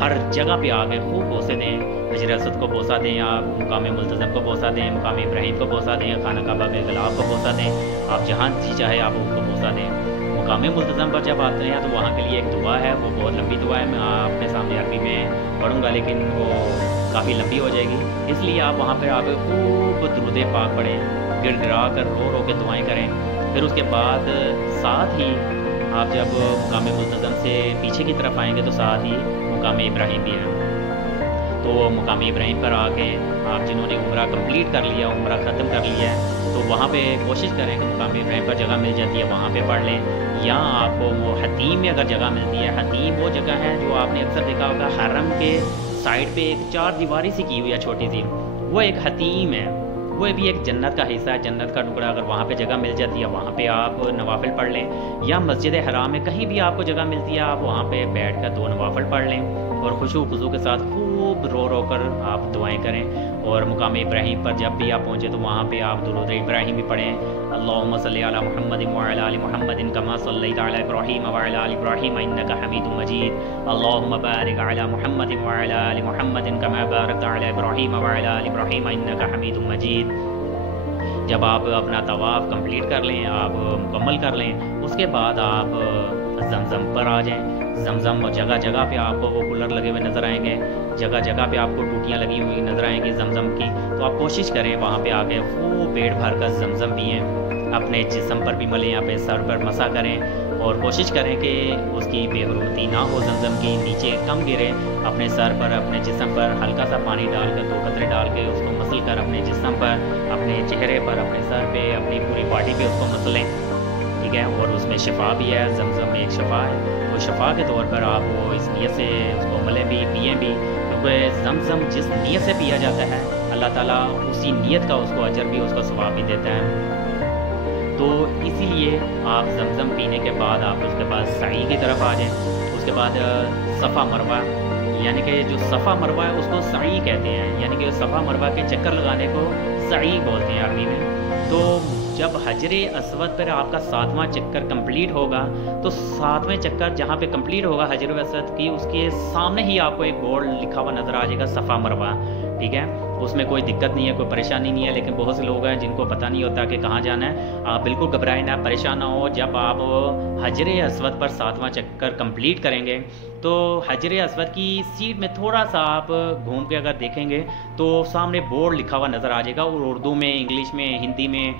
ہر جگہ پہ آگے خوب بوسے دیں، حجر اسود کو بوسہ دیں، آپ مقام ملتزم کو بوسہ دیں، مقام ابراہیم کو بوسہ دیں، خانہ کعبہ کے غلاف کو بوسہ دیں، آپ جہاں جی چاہے آپ اس کو بوسہ دیں۔ مقام ملتزم پر جب آتے ہیں تو وہاں کے لیے ایک دعا ہے، وہ بہت لمبی دعا ہے، میں اپنے سامنے عربی میں پڑھوں گا لیکن وہ کافی لمبی ہو جائے گی، اس لیے آپ وہاں پہ آگے خوب درود پاک پڑھیں، گڑ گڑا کر رو رو کے دعائیں کریں۔ پھر اس کے بعد ساتھ ہی آپ جب مقام ملتزم سے پیچھے کی طرف آئیں گے تو ساتھ ہی مقام ابراہیم بھی ہے، تو مقام ابراہیم پر آ کے آپ جنہوں نے عمرہ کمپلیٹ کر لیا، عمرہ ختم کر لیا ہے، تو وہاں پہ کوشش کریں کہ مقام ابراہیم پر جگہ مل جاتی ہے وہاں پہ پڑھ لیں، یا آپ کو وہ حتیم میں اگر جگہ ملتی ہے، حتیم وہ جگہ ہے جو آپ نے اکثر دیکھا ہوگا حرم کے سائڈ پہ ایک 4 دیواری سی کی ہوئی ہے چھوٹی سی، وہ ایک حتیم ہے، وہ بھی ایک جنت کا حصہ ہے، جنت کا ٹکڑا، اگر وہاں پہ جگہ مل جاتی ہے وہاں پہ آپ نوافل پڑھ لیں، یا مسجد حرام میں کہیں بھی آپ کو جگہ ملتی ہے آپ وہاں پہ بیٹھ کر 2 نوافل پڑھ لیں اور خشوع و خضوع کے ساتھ خوب رو رو کر آپ دعائیں کریں۔ اور مقام ابراہیم پر جب بھی آپ پہنچے تو وہاں پہ آپ درود ابراہیم بھی پڑھیں، اللہم صلی علی محمد وعلی آل محمد کما صلیت علی ابراہیم وعلی آل ابراہیم انک حمید مجید، اللہم بارک علی محمد وعلی آل محمد کما بارکت علی ابراہیم وعلی آل ابراہیم انک حمید مجید۔ جب آپ اپنا طواف کمپلیٹ کر لیں، آپ مکمل کر لیں، اس کے بعد آپ زمزم پر آ جائیں۔ زمزم جگہ جگہ پہ آپ کو وہ کولر لگے ہوئے نظر آئیں گے، جگہ جگہ پہ آپ کو ٹوٹیاں لگی ہوئی نظر آئیں گی زمزم کی، تو آپ کوشش کریں وہاں پہ آ کے خوب پیٹ بھر کر زمزم پئیں، اپنے جسم پر بھی ملیں، اپنے سر پر مسا کریں اور کوشش کریں کہ اس کی بے حرمتی نہ ہو، زمزم کی نیچے کم گرے، اپنے سر پر اپنے جسم پر ہلکا سا پانی ڈال کر 2 قطرے ڈال کے اس کو مسل کر اپنے جسم پر، اپنے چہرے پر، اپنے سر پہ، اپنی پوری باڈی پہ اس کو مسلیں، ٹھیک ہے۔ اور اس میں شفا بھی ہے، زمزم میں ایک شفا ہے، تو شفا کے طور پر آپ وہ اس نیت سے اس کو ملیں بھی پئیں بھی، کیونکہ زمزم جس نیت سے پیا جاتا ہے اللہ تعالیٰ اسی نیت کا اس کو اجر بھی، اس کو ثواب بھی دیتا ہے۔ تو اسی لیے آپ زمزم پینے کے بعد آپ اس کے بعد سعی کی طرف آ جائیں، اس کے بعد صفا مروہ، یعنی کہ جو صفا مروہ ہے اس کو سعی کہتے ہیں، یعنی کہ صفا مروہ کے چکر لگانے کو سعی بولتے ہیں عربی میں۔ تو جب حجر اسود پر آپ کا 7واں چکر کمپلیٹ ہوگا تو 7ویں چکر جہاں پہ کمپلیٹ ہوگا حجر اسود کی، اس کے سامنے ہی آپ کو ایک بورڈ لکھا ہوا نظر آ جائے گا صفا مروہ، ٹھیک ہے۔ اس میں کوئی دقت نہیں ہے، کوئی پریشانی نہیں ہے، لیکن بہت سے لوگ ہیں جن کو پتہ نہیں ہوتا کہ کہاں جانا ہے۔ آپ بالکل گھبرائیں نہ، پریشان نہ ہو، جب آپ حجر اسود پر 7واں چکر کمپلیٹ کریں گے تو حجر اسود کی سیٹ میں تھوڑا سا آپ گھوم کے اگر دیکھیں گے تو سامنے بورڈ لکھا ہوا نظر آ جائے گا، اور اردو میں، انگلش میں، ہندی میں،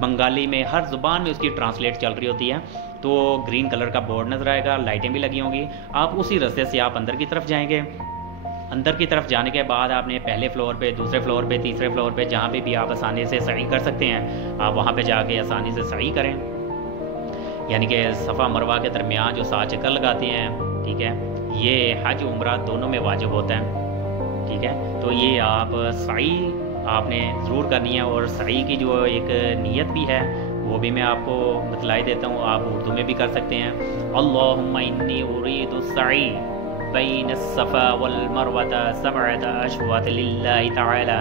بنگالی میں، ہر زبان میں اس کی ٹرانسلیٹ چل رہی ہوتی ہے، تو گرین کلر کا بورڈ نظر آئے گا، لائٹیں بھی لگی ہوں گی، آپ اسی رستے سے آپ اندر کی طرف جائیں گے۔ اندر کی طرف جانے کے بعد آپ نے پہلے فلور پہ، دوسرے فلور پہ، تیسرے فلور پہ، جہاں پہ بھی آپ آسانی سے سعی کر سکتے ہیں آپ وہاں پہ جا کے آسانی سے سعی کریں، یعنی کہ صفا مروہ کے درمیان جو 7 چکر لگاتے ہیں، ٹھیک ہے، یہ حج عمرہ دونوں میں واجب ہوتا ہے، ٹھیک ہے۔ تو یہ آپ سعی آپ نے ضرور کرنی ہے، اور سعی کی جو ایک نیت بھی ہے وہ بھی میں آپ کو بتلائی دیتا ہوں، آپ اردو میں بھی کر سکتے ہیں۔ اللہم انی ارید السعی بین الصفا والمروۃ 7 اشواط للہ تعالی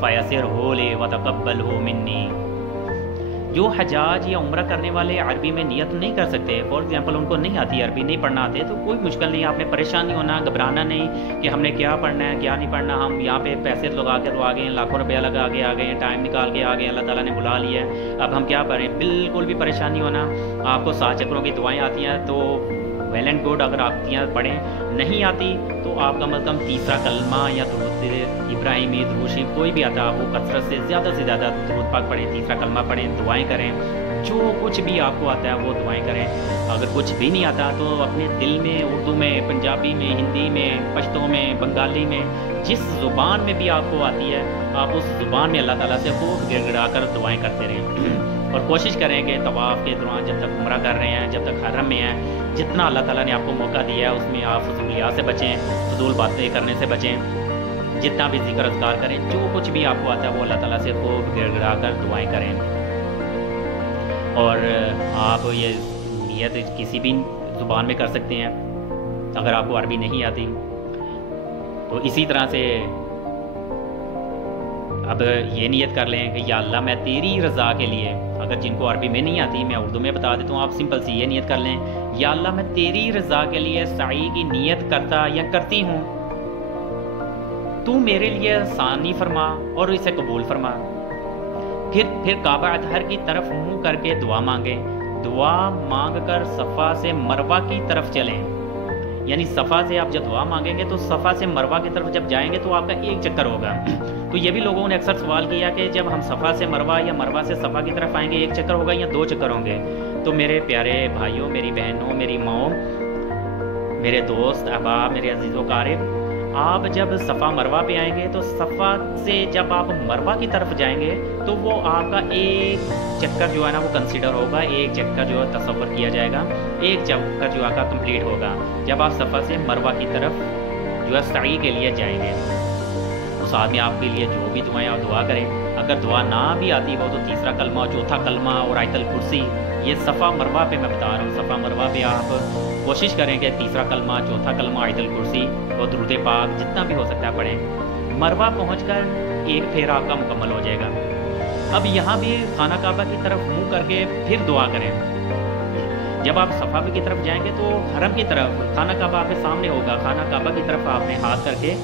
فیسرہ لی وتقبلہ منی۔ جو حجاج یا عمرہ کرنے والے عربی میں نیت نہیں کر سکتے، فار ایگزامپل ان کو نہیں آتی عربی، نہیں پڑھنا آتے، تو کوئی مشکل نہیں، آپ نے پریشان نہیں ہونا، گھبرانا نہیں کہ ہم نے کیا پڑھنا ہے کیا نہیں پڑھنا، ہم یہاں پہ پیسے لگا کے تو آ گئے ہیں، لاکھوں روپیہ لگا کے آ گئے ہیں، ٹائم نکال کے آ گئے ہیں، اللہ تعالیٰ نے بلا لیا ہے، اب ہم کیا پڑھیں، بالکل بھی پریشان نہیں ہونا۔ آپ کو 7 چکروں کی دعائیں آتی ہیں تو ویل اینڈ گڈ، اگر آپ پڑھیں، نہیں آتی تو آپ کم از کم تیسرا کلمہ یا درود ابراہیمی، درود شریف کوئی بھی آتا ہے، وہ کثرت سے زیادہ درود پاک پڑھیں، تیسرا کلمہ پڑھیں، دعائیں کریں، جو کچھ بھی آپ کو آتا ہے وہ دعائیں کریں۔ اگر کچھ بھی نہیں آتا تو اپنے دل میں، اردو میں، پنجابی میں، ہندی میں، پشتو میں، بنگالی میں، جس زبان میں بھی آپ کو آتی ہے آپ اس زبان میں اللہ تعالیٰ سے خوب گڑ گڑا کر دعائیں کرتے رہیں، اور کوشش کریں کہ طواف کے دوران جب تک عمرہ کر رہے ہیں، جب تک حرم میں ہیں، جتنا اللہ تعالیٰ نے آپ کو موقع دیا ہے اس میں آپ فضولیات سے بچیں، فضول باتیں کرنے سے بچیں، جتنا بھی ذکر اذکار کریں، جو کچھ بھی آپ کو آتا ہے وہ اللہ تعالیٰ سے خوب گڑ گڑا کر دعائیں کریں۔ اور آپ یہ نیت کسی بھی زبان میں کر سکتے ہیں اگر آپ کو عربی نہیں آتی، تو اسی طرح سے اب یہ نیت کر لیں کہ یا اللہ میں تیری رضا کے لیے اگر جن کو عربی میں نہیں آتی میں اردو میں بتا دیتا ہوں، آپ سمپل سی یہ نیت کر لیں، یا اللہ میں تیری رضا کے لیے سعی کی نیت کرتا یا کرتی ہوں، تو میرے لیے آسانی فرما اور اسے قبول فرما۔ پھر کعبہ اطہر کی طرف منہ کر کے دعا مانگیں، دعا مانگ کر صفا سے مروہ کی طرف چلیں، یعنی صفا سے آپ جب دعا مانگیں گے تو صفا سے مروہ کی طرف جب جائیں گے تو آپ کا ایک چکر ہوگا۔ تو یہ بھی لوگوں نے اکثر سوال کیا کہ جب ہم صفا سے مروہ یا مروہ سے صفا کی طرف آئیں گے ایک چکر ہوگا یا 2 چکر ہوں گے؟ تو میرے پیارے بھائیوں، میری بہنوں، میری ماؤں، میرے دوست احباب، میرے عزیز و قارب، آپ جب صفا مروہ پہ آئیں گے تو صفا سے جب آپ مروہ کی طرف جائیں گے تو وہ آپ کا ایک چکر جو ہے نا وہ کنسیڈر ہوگا، ایک چکر جو ہے تصور کیا جائے گا، ایک چکر جو ہے کا کمپلیٹ ہوگا جب آپ صفا سے مروہ کی طرف جو ہے سعی کے لیے جائیں گے۔ اس آدمی آپ کے لیے جو بھی دعائیں آپ دعا کریں، اگر دعا نہ بھی آتی ہو تو تیسرا کلمہ، چوتھا کلمہ اور آیت الکرسی، یہ صفا مروہ پہ میں بتا رہا ہوں، صفا مروہ پہ آپ کوشش کریں کہ تیسرا کلمہ، چوتھا کلمہ، آیت الکرسی اور درود پاک جتنا بھی ہو سکتا ہے پڑھیں۔ مروہ پہنچ کر ایک پھیرا آپ کا مکمل ہو جائے گا۔ اب یہاں بھی خانہ کعبہ کی طرف منہ کر کے پھر دعا کریں۔ جب آپ صفا کی طرف جائیں گے تو حرم کی طرف خانہ کعبہ آپ کے سامنے ہوگا، خانہ کعبہ کی طرف آپ نے ہاتھ کر کے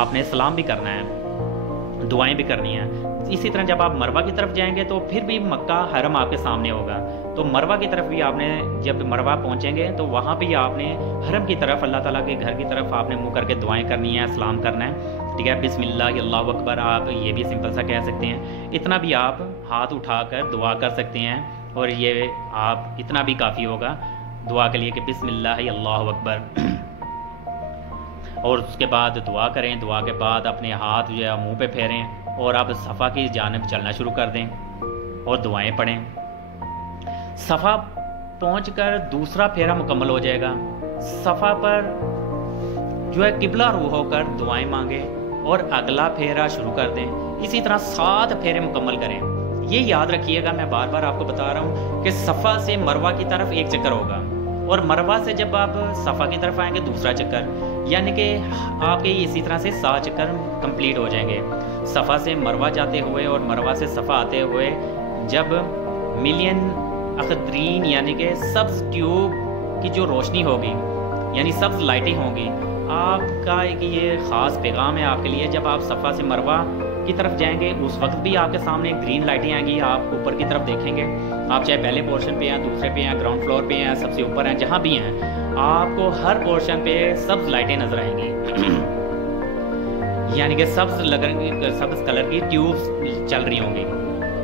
آپ نے سلام بھی کرنا ہے، دعائیں بھی کرنی ہیں۔ اسی طرح جب آپ مروہ کی طرف جائیں گے تو پھر بھی مکہ حرم آپ کے سامنے ہوگا، تو مروہ کی طرف بھی آپ نے جب مروہ پہنچیں گے تو وہاں بھی آپ نے حرم کی طرف، اللہ تعالیٰ کے گھر کی طرف آپ نے منہ کر کے دعائیں کرنی ہیں، سلام کرنا ہے، ٹھیک ہے؟ بسم اللہ، اللہ اکبر، آپ یہ بھی سمپل سا کہہ سکتے ہیں، اتنا بھی آپ ہاتھ اٹھا کر دعا کر سکتے ہیں، اور یہ آپ اتنا بھی کافی ہوگا دعا کے لیے کہ بسم اللہ اللہ اکبر۔ اور اس کے بعد دعا کریں، دعا کے بعد اپنے ہاتھ جو ہے منہ پہ پھیریں اور آپ صفا کی جانب چلنا شروع کر دیں اور دعائیں پڑھیں۔ صفا پہنچ کر دوسرا پھیرا مکمل ہو جائے گا، صفا پر جو ہے قبلہ رو ہو کر دعائیں مانگیں اور اگلا پھیرا شروع کر دیں۔ اسی طرح 7 پھیرے مکمل کریں۔ یہ یاد رکھیے گا، میں بار بار آپ کو بتا رہا ہوں کہ صفا سے مروہ کی طرف ایک چکر ہوگا، اور مروہ سے جب آپ صفا کی طرف آئیں گے دوسرا چکر، یعنی کہ آپ کے اسی طرح سے 7 چکر کمپلیٹ ہو جائیں گے۔ صفا سے مروہ جاتے ہوئے اور مروہ سے صفا آتے ہوئے جب ملین اخدرین یعنی کہ سبز ٹیوب کی جو روشنی ہوگی، یعنی سبز لائٹیں ہوں گی، آپ کا ایک یہ خاص پیغام ہے آپ کے لیے، جب آپ صفا سے مروہ کی طرف جائیں گے اس وقت بھی آپ کے سامنے گرین لائٹیں آئیں گی، آپ اوپر کی طرف دیکھیں گے، آپ چاہے پہلے پورشن پہ ہیں، دوسرے پہ ہیں، گراؤنڈ فلور پہ ہیں، سب سے اوپر ہیں، جہاں بھی ہیں، آپ کو ہر پورشن پہ سبز لائٹیں نظر آئیں گی، یعنی کہ سبز کلر کی ٹیوبز چل رہی ہوں گی،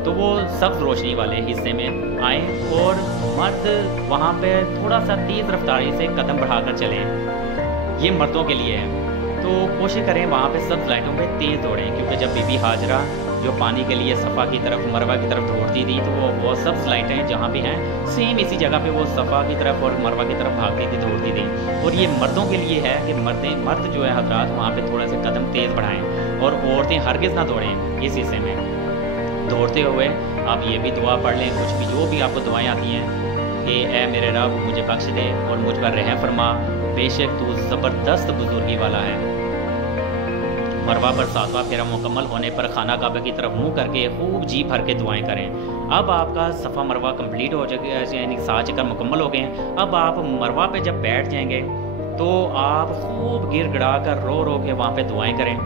تو وہ سبز روشنی والے حصے میں آئیں، اور مرد وہاں پہ تھوڑا سا تیز رفتاری سے قدم بڑھا کر چلیں، یہ مردوں کے لیے ہے، تو کوشش کریں وہاں پہ سبز لائٹوں پہ تیز دوڑیں، کیونکہ جب بی بی ہاجرہ جو پانی کے لیے صفا کی طرف مروہ کی طرف دوڑتی تھی تو وہ سبز لائٹیں جہاں بھی ہیں سیم اسی جگہ پہ وہ صفا کی طرف اور مروہ کی طرف بھاگتی تھی، دوڑتی تھی، اور یہ مردوں کے لیے ہے کہ مرد جو ہے حضرات وہاں پہ تھوڑا سا قدم تیز بڑھائیں، اور عورتیں ہرگز نہ دوڑیں اس حصے میں۔ دوڑتے ہوئے آپ یہ بھی دعا پڑھ لیں، کچھ بھی جو بھی آپ کو دعائیں آتی ہیں کہ اے میرے رب مجھے بخش دے اور مجھ پر رحم فرما، بے شک تو زبردست بزرگی والا ہے۔ مروہ پر 7واں پھیرا مکمل ہونے پر خانہ کعبہ کی طرف منہ کر کے خوب جی بھر کے دعائیں کریں۔ اب آپ کا صفا مروہ کمپلیٹ ہو جائے گا، یعنی 7 چکر مکمل ہو گئے ہیں۔ اب آپ مروہ پہ جب بیٹھ جائیں گے تو آپ خوب گر گڑا کر رو رو کے وہاں پہ دعائیں کریں،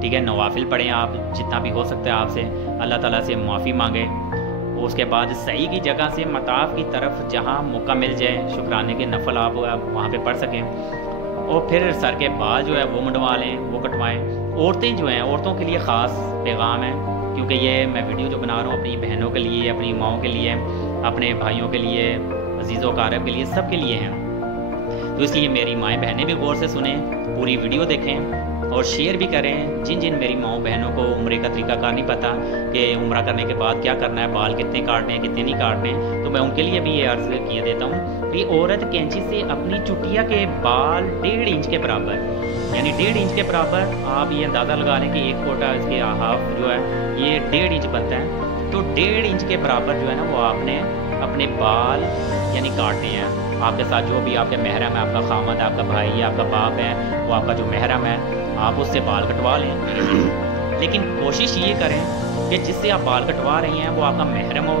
ٹھیک ہے؟ نوافل پڑھیں، آپ جتنا بھی ہو سکتا ہے آپ سے اللہ تعالیٰ سے معافی مانگیں۔ اس کے بعد صحیح کی جگہ سے مطاف کی طرف جہاں موقع مل جائے شکرانے کے نفل آپ وہاں پہ پڑھ سکیں، اور پھر سر کے بال جو ہے وہ منڈوا لیں، وہ کٹوائیں۔ عورتیں جو ہیں، عورتوں کے لیے خاص پیغام ہے، کیونکہ یہ میں ویڈیو جو بنا رہا ہوں اپنی بہنوں کے لیے، اپنی ماؤں کے لیے، اپنے بھائیوں کے لیے، عزیز و اقارب کے لیے، سب کے لیے ہیں، تو اس لیے میری مائیں بہنیں بھی غور سے سنیں، پوری ویڈیو دیکھیں اور شیئر بھی کریں۔ جن میری ماؤں بہنوں کو عمرے کا طریقہ کار نہیں پتہ کہ عمرہ کرنے کے بعد کیا کرنا ہے، بال کتنے کاٹنے ہیں کتنے نہیں کاٹنے، تو میں ان کے لیے بھی یہ عرض کیے دیتا ہوں کہ عورت کینچی سے اپنی چٹیا کے بال 1.5 انچ کے برابر، یعنی 1.5 انچ کے برابر، آپ یہ اندازہ لگا لیں کہ 1 کوٹا اس کے ہاف جو ہے یہ 1.5 انچ بنتا ہے، تو 1.5 انچ کے برابر جو ہے نا وہ آپ نے اپنے بال یعنی کاٹنے ہیں۔ آپ کے ساتھ جو بھی آپ کے محرم ہے، آپ کا خامد، آپ کا بھائی، آپ کا باپ ہے، وہ آپ کا جو محرم ہے، آپ اس سے بال کٹوا لیں، لیکن کوشش یہ کریں کہ جس سے آپ بال کٹوا رہی ہیں وہ آپ کا محرم ہو،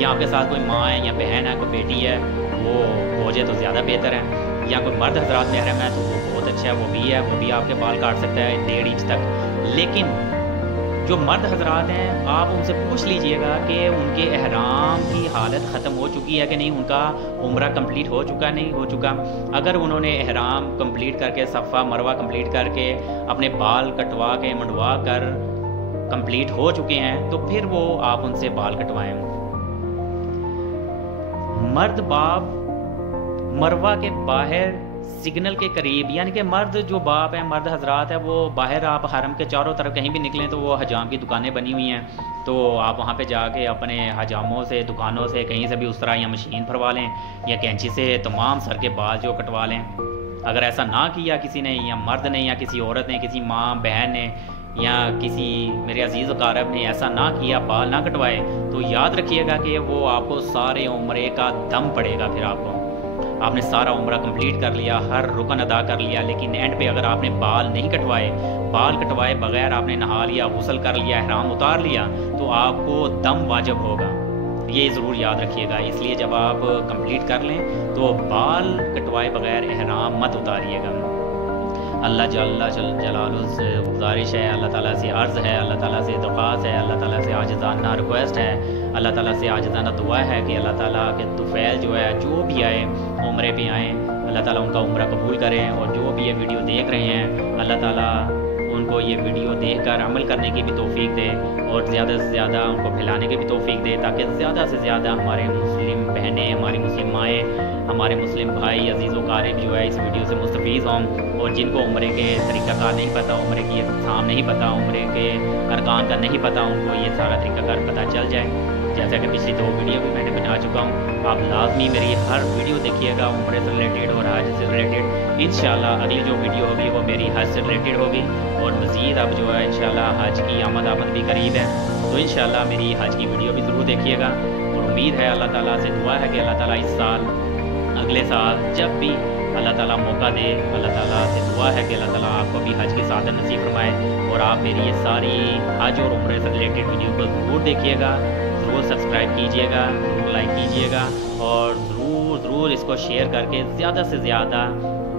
یا آپ کے ساتھ کوئی ماں ہے یا بہن ہے، کوئی بیٹی ہے، وہ ہو جائے تو زیادہ بہتر ہے، یا کوئی مرد حضرات محرم ہے تو وہ بہت اچھا ہے، وہ بھی آپ کے بال کاٹ سکتا ہے 1.5 انچ تک۔ لیکن جو مرد حضرات ہیں آپ ان سے پوچھ لیجئے گا کہ ان کے احرام کی حالت ختم ہو چکی ہے کہ نہیں، ان کا عمرہ کمپلیٹ ہو چکا نہیں ہو چکا۔ اگر انہوں نے احرام کمپلیٹ کر کے صفا مروہ کمپلیٹ کر کے اپنے بال کٹوا کے منڈوا کر کمپلیٹ ہو چکے ہیں تو پھر وہ آپ ان سے بال کٹوائیں۔ مرد باپ مروہ کے باہر سگنل کے قریب، یعنی کہ مرد جو باپ ہیں، مرد حضرات ہیں، وہ باہر آپ حرم کے چاروں طرف کہیں بھی نکلیں تو وہ حجام کی دکانیں بنی ہوئی ہیں، تو آپ وہاں پہ جا کے اپنے حجاموں سے، دکانوں سے، کہیں سے بھی اس طرح یا مشین پھروا لیں یا کینچی سے تمام سر کے بال جو کٹوا لیں۔ اگر ایسا نہ کیا کسی نے، یا مرد نے یا کسی عورت نے، کسی ماں بہن نے یا کسی میرے عزیز اقارب نے ایسا نہ کیا، بال نہ کٹوائے، تو یاد رکھیے گا کہ وہ آپ کو سارے عمرے کا دم پڑے گا۔ پھر آپ نے سارا عمرہ کمپلیٹ کر لیا، ہر رکن ادا کر لیا، لیکن اینڈ پہ اگر آپ نے بال نہیں کٹوائے، بال کٹوائے بغیر آپ نے نہا لیا، غسل کر لیا، احرام اتار لیا، تو آپ کو دم واجب ہوگا۔ یہ ضرور یاد رکھیے گا۔ اس لیے جب آپ کمپلیٹ کر لیں تو بال کٹوائے بغیر احرام مت اتاریے گا۔ اللہ جل جلالہ سے گزارش ہے، اللہ تعالیٰ سے عرض ہے، اللہ تعالیٰ سے درخواست ہے، اللہ تعالیٰ سے عاجزانہ ریکویسٹ ہے، اللہ تعالیٰ سے عاجزانہ دعا ہے کہ اللہ تعالیٰ کے طفیل جو ہے، جو بھی آئے عمرے پہ آئیں، اللہ تعالیٰ ان کا عمرہ قبول کریں، اور جو بھی یہ ویڈیو دیکھ رہے ہیں اللہ تعالیٰ ان کو یہ ویڈیو دیکھ کر عمل کرنے کی بھی توفیق دے، اور زیادہ سے زیادہ ان کو پھیلانے کی بھی توفیق دے، تاکہ زیادہ سے زیادہ ہمارے مسلم بہنیں، ہماری مسلم مائیں، ہمارے مسلم بھائی عزیز و قارب جو ہے اس ویڈیو سے مستفیض ہوں، اور جن کو عمرے کے طریقہ کار نہیں پتہ، عمرے کی اقسام نہیں پتہ، عمرے کے ارکان کا نہیں پتہ، ان کو یہ سارا طریقہ کار پتہ چل جائے۔ جیسا کہ پچھلی 2 ویڈیو بھی میں نے بنا چکا ہوں، آپ لازمی میری ہر ویڈیو دیکھیے گا عمرے سے ریلیٹڈ اور حج سے ریلیٹڈ۔ انشاءاللہ اگلی جو ویڈیو ہوگی وہ میری حج سے ریلیٹڈ ہوگی، اور مزید اب جو ہے انشاءاللہ حج کی آمد بھی قریب ہے، تو انشاءاللہ میری حج کی ویڈیو بھی ضرور دیکھیے گا۔ اور امید ہے، اللہ تعالیٰ سے دعا ہے کہ اللہ تعالیٰ اس سال، اگلے سال جب بھی اللہ تعالیٰ موقع دے، اللہ تعالیٰ سے دعا ہے کہ اللہ تعالیٰ آپ کو بھی حج کی سعادت نصیب فرمائے، اور آپ میری یہ ساری حج اور عمرے سے ریلیٹڈ ویڈیو کو ضرور دیکھیے گا، ضرور سبسکرائب کیجیے گا، ضرور لائک کیجیے گا، اور ضرور اس کو شیئر کر کے زیادہ سے زیادہ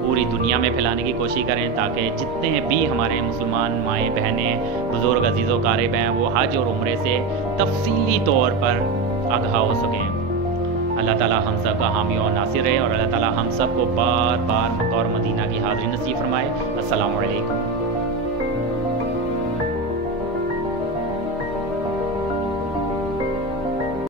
پوری دنیا میں پھیلانے کی کوشش کریں، تاکہ جتنے بھی ہمارے مسلمان مائیں بہنیں بزرگ عزیز و قارب ہیں وہ حج اور عمرے سے تفصیلی طور پر آگاہ ہو سکیں۔ اللہ تعالیٰ ہم سب کا حامی و ناصر رہے، اور اللہ تعالیٰ ہم سب کو بار بار مکہ اور مدینہ کی حاضری نصیب فرمائے۔ السلام علیکم۔